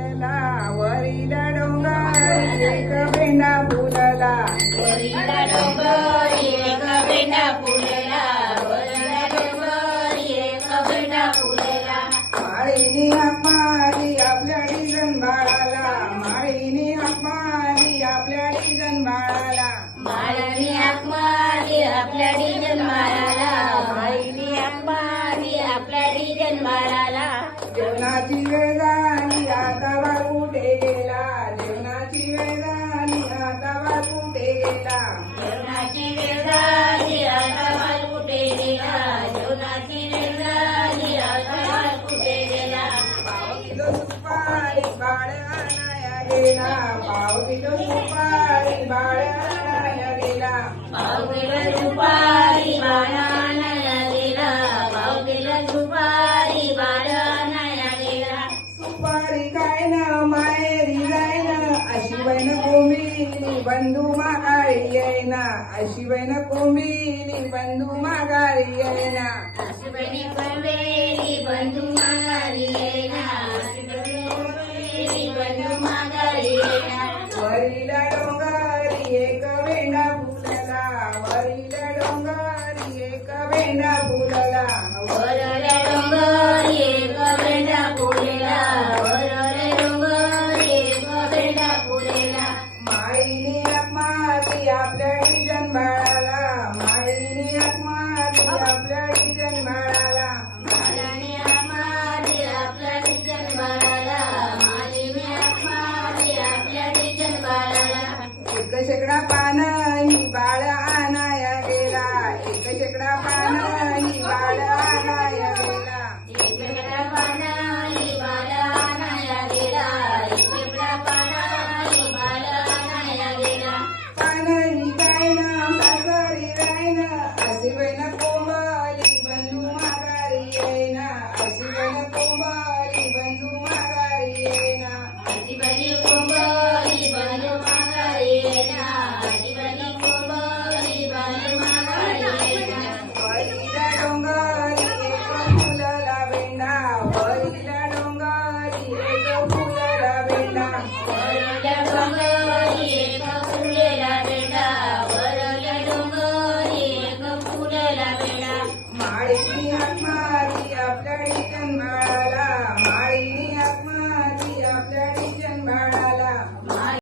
फुलला वरील डोंगर एक भेंडा फुलला वरील डोंगर एक भेंडा फुलला वरील डोंगर एक भेंडा फुलला माळीनी हाक मारली आपल्या डिझन बाळाला माळीनी हाक मारली आपल्या डिझन बाळाला माळीनी हाक मारली आपल्या डिझन बाळाला माळीनी हाक मारली आपल्या डिझन बाळाला जेवणाची वेळ झाली आता बाळ कुठे गेला जेवणाची वेळ झाली आता बाळ कुठे गेला जेवणाची वेळ झाली आता बाळ कुठे गेला जेवणाची वेळ झाली आता बाळ कुठे गेला पाव किलो सुपारी बाळ आणाया गेला पाव किलो सुपारी बाळ आणाया गेला पाव किलो सुपारी बाळ आणायला गेला पाव किलो सुपारी बाळ आणायला गेला सुपारी काय ना माहेरी जाय ना अशी बहीण कोंबिली बंधू माघारी येईना अशी बहीण कोंबिली बंधू माघारी येईना आशीर्वादी पंवेली बंधू माघारी येईना आशीर्वादी पंवेली बंधू माघारी येईना वरील डोंगरी एक भेंडा फुलला वरील डोंगरी एक भेंडा फुलला वरले डोंगर एक भेंडा फुलेला वरले डोंगर एक भेंडा फुलेला माळीनी हाक मारली आपल्या डिझन बाळाला माळीनी हाक मारली आपल्या डिझन बाळाला मालाने आमारी आपल्या डिझन बाळाला मालिनी आमारी आपल्या डिझन बाळाला एक शेकडा